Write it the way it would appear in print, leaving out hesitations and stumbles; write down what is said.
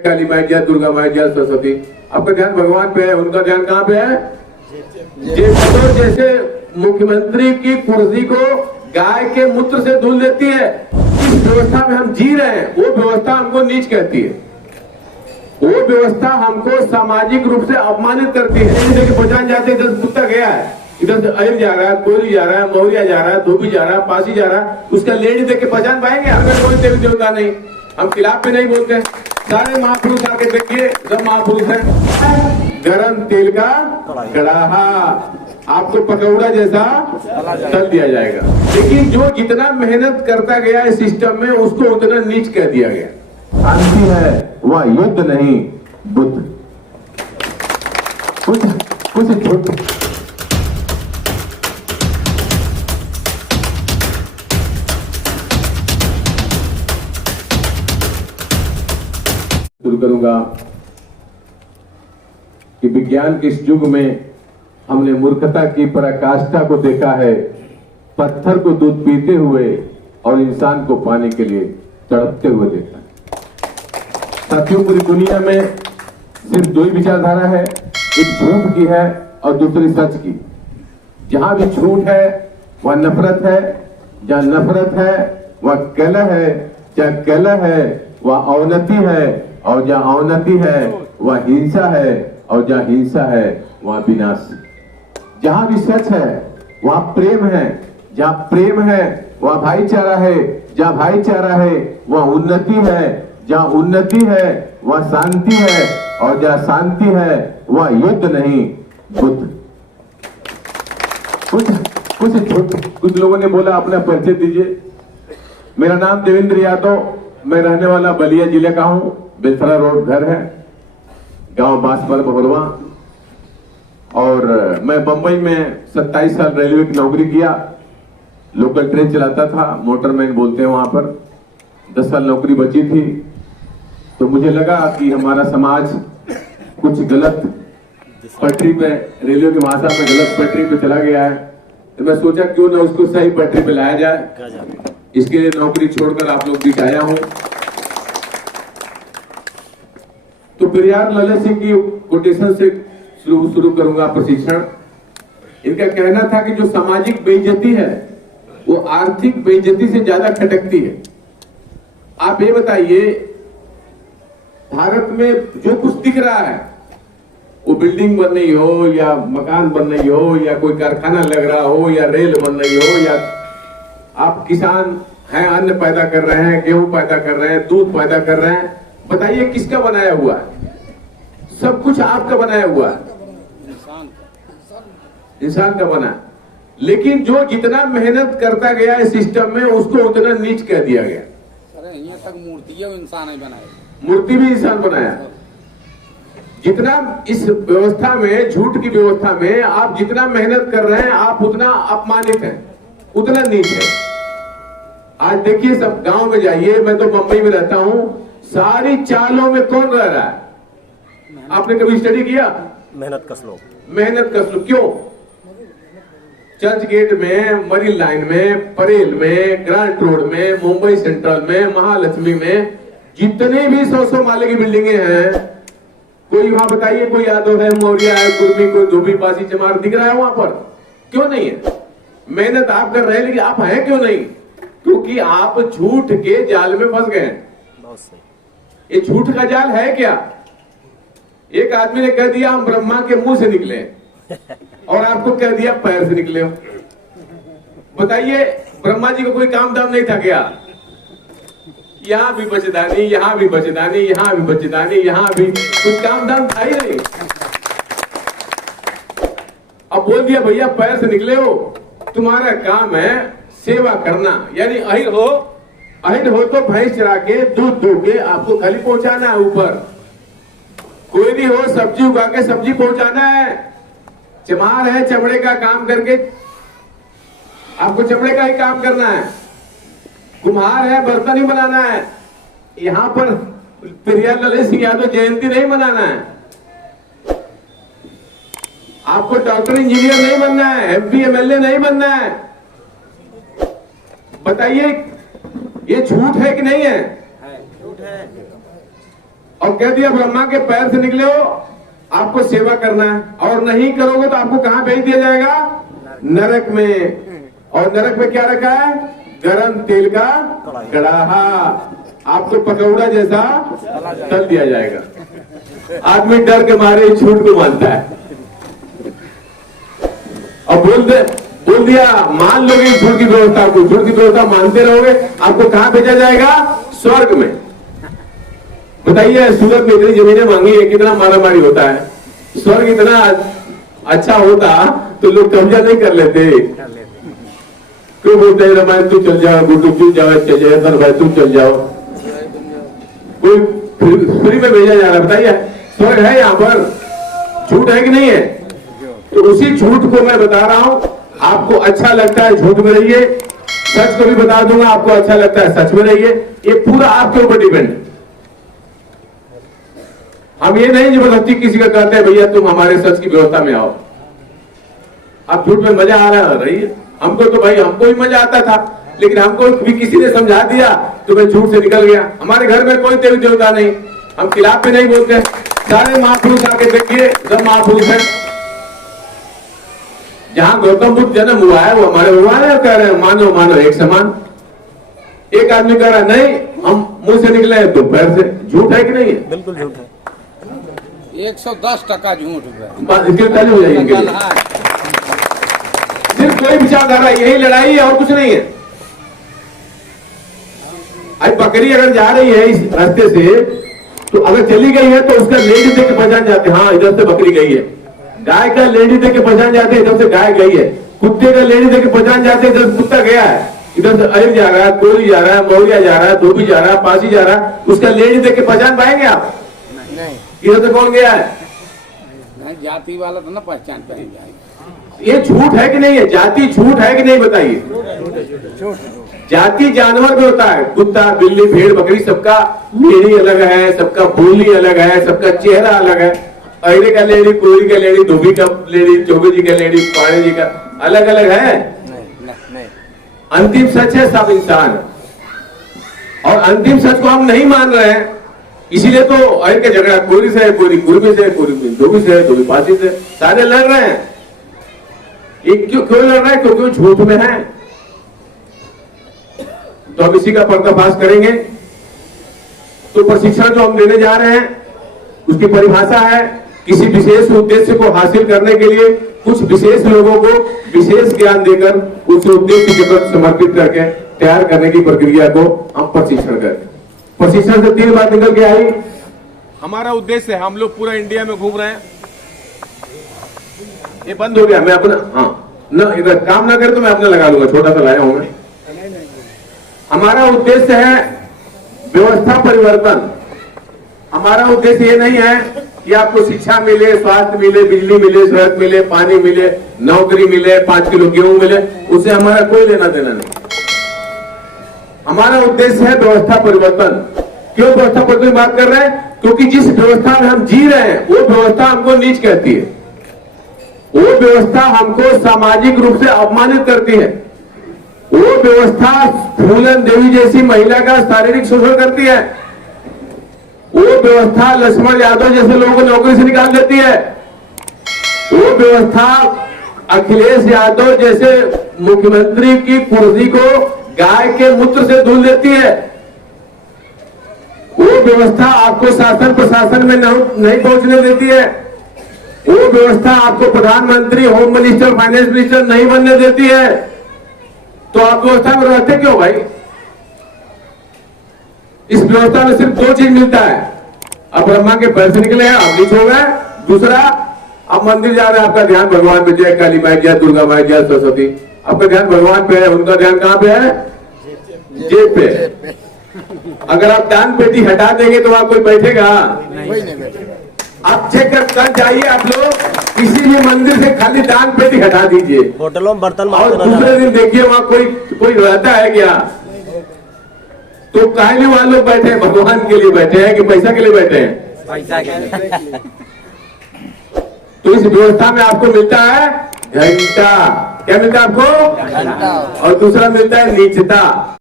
काली माई जय, दुर्गा माई जय, सरस्वती। आपका ध्यान भगवान पे है, उनका ध्यान कहाँ पे है? तो जैसे मुख्यमंत्री की कुर्सी को गाय के मूत्र से धुल देती है, इस व्यवस्था में हम जी रहे हैं, वो व्यवस्था हमको नीच कहती है, वो व्यवस्था हमको सामाजिक रूप से अपमानित करती है। देखिए पहचान जाते, इधर कुत्ता गया है, इधर से अहिर जा रहा है, कोयली जा रहा है, मौरिया जा रहा है, धोबी जा रहा है, पासी जा रहा है, उसका लेडी देख के पहचान पाएंगे? हमें कोई देवी देवता नहीं, हम खिलाफ पे नहीं बोलते। सारे महापुरुष आके देखिए, सब महापुरुष हैं। गरम तेल का कड़ाहा आपको पकौड़ा जैसा तल दिया जाएगा। लेकिन जो जितना मेहनत करता गया इस सिस्टम में, उसको उतना नीच कह दिया गया। शांति है वह युद्ध नहीं, बुद्ध। कुछ शुरू करूंगा कि विज्ञान के इस युग में हमने मूर्खता की पराकाष्ठा को देखा है। पत्थर को दूध पीते हुए और इंसान को पाने के लिए तड़पते हुए देखा है। साथियों, पूरी दुनिया में सिर्फ दो ही विचारधारा है, एक झूठ की है और दूसरी सच की। जहां भी झूठ है वह नफरत है, जहां नफरत है वह कलह है, जहां कलह है वह अवनति है, और जहां अवनति है वह हिंसा है, और जहां हिंसा है वह विनाश। जहां भी सच है वहां प्रेम है, जहां प्रेम है वह भाईचारा है, जहां भाईचारा है वह उन्नति है, जहां उन्नति है वह शांति है, और जहां शांति है वह युद्ध नहीं, बुद्ध। कुछ लोगों ने बोला अपना परिचय दीजिए। मेरा नाम देवेंद्र यादव, मैं रहने वाला बलिया जिले का हूं। बेलसरा रोड घर है, गांव बांसपर बहरवा। और मैं बंबई में 27 साल रेलवे की नौकरी किया, लोकल ट्रेन चलाता था, मोटरमैन बोलते हैं वहां पर। 10 साल नौकरी बची थी, तो मुझे लगा कि हमारा समाज कुछ गलत पटरी पे, रेलवे की भाषा में गलत पटरी पे चला गया है। तो मैं सोचा क्यों ना उसको सही पटरी पे लाया जाए। इसके लिए नौकरी छोड़कर आप लोग बीच आया हूं। तो पेरियार ललित सिंह की कोटेशन से शुरू करूंगा प्रशिक्षण। इनका कहना था कि जो सामाजिक बेइज्जती है वो आर्थिक बेइज्जती से ज्यादा खटकती है। आप ये बताइए, भारत में जो कुछ दिख रहा है, वो बिल्डिंग बन रही हो या मकान बन रही हो या कोई कारखाना लग रहा हो या रेल बन रही हो, या आप किसान हैं, अन्न पैदा कर रहे हैं, गेहूं पैदा कर रहे हैं, दूध पैदा कर रहे हैं, बताइए किसका बनाया हुआ है? सब कुछ आपका बनाया हुआ है, इंसान का बना। लेकिन जो जितना मेहनत करता गया इस सिस्टम में, उसको उतना नीच कह दिया गया। यहाँ तक मूर्ति इंसान ही बनाया, मूर्ति भी इंसान बनाया। जितना इस व्यवस्था में, झूठ की व्यवस्था में आप जितना मेहनत कर रहे हैं, आप उतना अपमानित हैं, उतना नीच है। आज देखिए, सब गांव में जाइए, मैं तो बंबई में रहता हूं, सारी चालों में कौन रह रहा है? आपने कभी स्टडी किया? मेहनत कस लो। क्यों? चर्च गेट में, मरीन लाइन में, परेल में, ग्रांट रोड में, मुंबई सेंट्रल में, महालक्ष्मी में, जितने भी 100 माले की बिल्डिंगे हैं, कोई वहां बताइए, कोई यादव है, मौर्य है, कुर्मी, कोई धोबी, पासी, चमार दिख रहा है वहां पर? क्यों नहीं है? मेहनत आप कर रहे हैं, लेकिन आप हैं क्यों नहीं? क्योंकि आप झूठ के जाल में फंस गए। ये झूठ का जाल है क्या? एक आदमी ने कह दिया हम ब्रह्मा के मुंह से निकले, और आपको कह दिया पैर से निकले। बताइए, ब्रह्मा जी को कोई काम दाम नहीं था क्या? यहाँ भी बचदानी, यहाँ भी बचदानी, यहाँ भी बचदानी, यहाँ भी कुछ काम दाम था ही नहीं। अब बोल दिया भैया पैर से निकले हो, तुम्हारा काम है सेवा करना, यानी अहिर हो तो भैंस चरा के दूध दो के आपको खाली पहुंचाना है ऊपर। कोई नहीं हो, सब्जी उगा के सब्जी पहुंचाना है। चमार है, चमड़े का काम करके आपको चमड़े का ही काम करना है। कुम्हार है, बर्तन ही बनाना है। यहाँ पर पेरियार ललित सिंह यादव जयंती नहीं मनाना है। आपको डॉक्टर इंजीनियर नहीं बनना है, एमपी एमएलए नहीं बनना है। बताइए, ये झूठ है कि नहीं है? झूठ है। और कह दिया ब्रह्मा के पैर से निकले हो, आपको सेवा करना है, और नहीं करोगे तो आपको कहां भेज दिया जाएगा? नरक में। और नरक में क्या रखा है? गरम तेल का कड़ाहा, आपको पकौड़ा जैसा तल दिया जाएगा। आदमी डर के मारे झूठ को मानता है और बोल दिया मान लोगे झूठ की व्यवस्था को, झूठ की व्यवस्था मानते रहोगे, आपको कहां भेजा जाएगा? स्वर्ग में। बताइए, सूरत में इतनी जमीनें मांगी है, कितना मारामारी होता है। स्वर्ग इतना अच्छा होता तो लोग कब्जा नहीं कर लेते। क्यों बोलते हैं रामायण तू चल जाओ, गुड्डू तू जाओ, चल भाई तू चल जाओ, कोई फ्री में भेजा जा रहा है। बताइए, स्वर्ग है यहाँ पर, झूठ है कि नहीं है? तो उसी झूठ को मैं बता रहा हूं, आपको अच्छा लगता है झूठ में रहिए, सच को भी बता दूंगा, आपको अच्छा लगता है सच में रहिए। ये पूरा आपके ऊपर डिपेंड है। हम ये नहीं जबरदस्ती किसी का कहते हैं भैया तुम हमारे सच की व्यवस्था में आओ, आप झूठ में मजा आ रहा है रहिए। हमको तो भाई हमको भी मजा आता था, लेकिन हमको भी किसी ने समझा दिया तो मैं झूठ से निकल गया। हमारे घर में कोई देवी देवता नहीं, हम खिलाफ में नहीं बोलते, सारे महापुरुष आके देखिए, सब महापुरुष है। जहां गौतम बुद्ध जन्म हुआ है वो हमारे भगवान है, कह रहे हैं मानो मानो एक समान। एक आदमी कह रहा है नहीं हम मुंह से निकले हैं तो पैर से, झूठ है कि नहीं है? बिल्कुल झूठ है, 110% झूठ है। इसके ताली हो जाएंगे। सिर्फ कोई विचारधारा, यही लड़ाई है और कुछ नहीं है। आज बकरी अगर जा रही है इस रास्ते से, तो अगर चली गई है तो उसका लेडी देख के पहचान जाते हैं, हाँ इधर से बकरी गई है। गाय का लेडी देख के पहचान जाते हैं, इधर से गाय गई है। कुत्ते का लेडी देख के पहचान जाते हैं, इधर से कुत्ता गया है। इधर से अहिर जा रहा है, कोयली जा रहा है, मौरिया जा रहा है, धोबी जा रहा है, पासी जा रहा है, उसका लेडी देख के पहचान पाएंगे आप? नहीं। इधर से कौन गया है? नहीं, जाति वाला तो ना पहचान पाएंगे। ये झूठ है कि नहीं है? जाति झूठ है कि नहीं बताइए? जाति जानवर में होता है, कुत्ता बिल्ली भेड़ बकरी, सबका लेडी अलग है, सबका बोली अलग है, सबका चेहरा अलग है। अहिरे का लेडी, कोयली का लेडी, धोबी का लेडी, चौबे जी का लेडी, पाणे जी का अलग अलग है। नहीं। अंतिम सच है सब इंसान, और अंतिम सच को हम नहीं मान रहे हैं, इसीलिए तो अहिर का झगड़ा कोयली से है, कोयली कुर्मी से है, कोयली धोबी से है, धोबी पासी से, सारे लड़ रहे हैं। ये क्यों लड़ रहा है? क्योंकि झूठ में है। तो हम इसी का पर्दाफाश करेंगे। तो प्रशिक्षण जो हम देने जा रहे हैं उसकी परिभाषा है, किसी विशेष उद्देश्य को हासिल करने के लिए कुछ विशेष लोगों को विशेष ज्ञान देकर उस उद्देश्य के प्रति समर्पित करके तैयार करने की प्रक्रिया को हम प्रशिक्षण करते। प्रशिक्षण से 3 बात निकल के आई। हमारा उद्देश्य है, हम लोग पूरा इंडिया में घूम रहे हैं। ये बंद हो गया, मैं अपना न इधर काम ना करे तो मैं अपना लगा लूंगा, छोटा सा लाया हूं मैं। हमारा उद्देश्य है व्यवस्था परिवर्तन। हमारा उद्देश्य ये नहीं है कि आपको शिक्षा मिले, स्वास्थ्य मिले, बिजली मिले, सड़क मिले, पानी मिले, नौकरी मिले, 5 किलो गेहूं मिले, उससे हमारा कोई लेना देना नहीं। हमारा उद्देश्य है व्यवस्था परिवर्तन। क्यों व्यवस्था परिवर्तन की बात कर रहे हैं? क्योंकि जिस व्यवस्था में हम जी रहे हैं वो व्यवस्था हमको नीच कहती है, वो व्यवस्था हमको सामाजिक रूप से अपमानित करती है, वो व्यवस्था फूलन देवी जैसी महिला का शारीरिक शोषण करती है, वो व्यवस्था लक्ष्मण यादव जैसे लोगों को नौकरी से निकाल देती है, वो व्यवस्था अखिलेश यादव जैसे मुख्यमंत्री की कुर्सी को गाय के मूत्र से धुल देती है, वो व्यवस्था आपको शासन प्रशासन में नहीं पहुंचने देती है, वो व्यवस्था आपको प्रधानमंत्री, होम मिनिस्टर, फाइनेंस मिनिस्टर नहीं बनने देती है। तो आप व्यवस्था में रहते क्यों भाई? इस व्यवस्था में सिर्फ 2 चीज मिलता है, अब ब्रह्मा के पैर से निकले हैं, आप नीचे हो गए। दूसरा, आप मंदिर जा रहे हैं, आपका ध्यान भगवान पे, जय काली माई, जय दुर्गा माई, जय सरस्वती, आपका ध्यान भगवान पे है, उनका ध्यान कहां पे है? जेब पे। अगर आप दान पेटी हटा देंगे तो वहां कोई बैठेगा? आप चेक कर जाइए, आप लोग किसी भी मंदिर से खाली दान पेटी हटा दीजिए, होटलों में बर्तन और दूसरे दिन देखिए वहां कोई रहता है क्या? तो काहे वाले लोग बैठे हैं? भगवान के लिए बैठे हैं कि पैसा के लिए बैठे हैं? पैसा के लिए। तो इस व्यवस्था में आपको मिलता है घंटा। क्या मिलता है आपको? घंटा। और दूसरा मिलता है नीचता।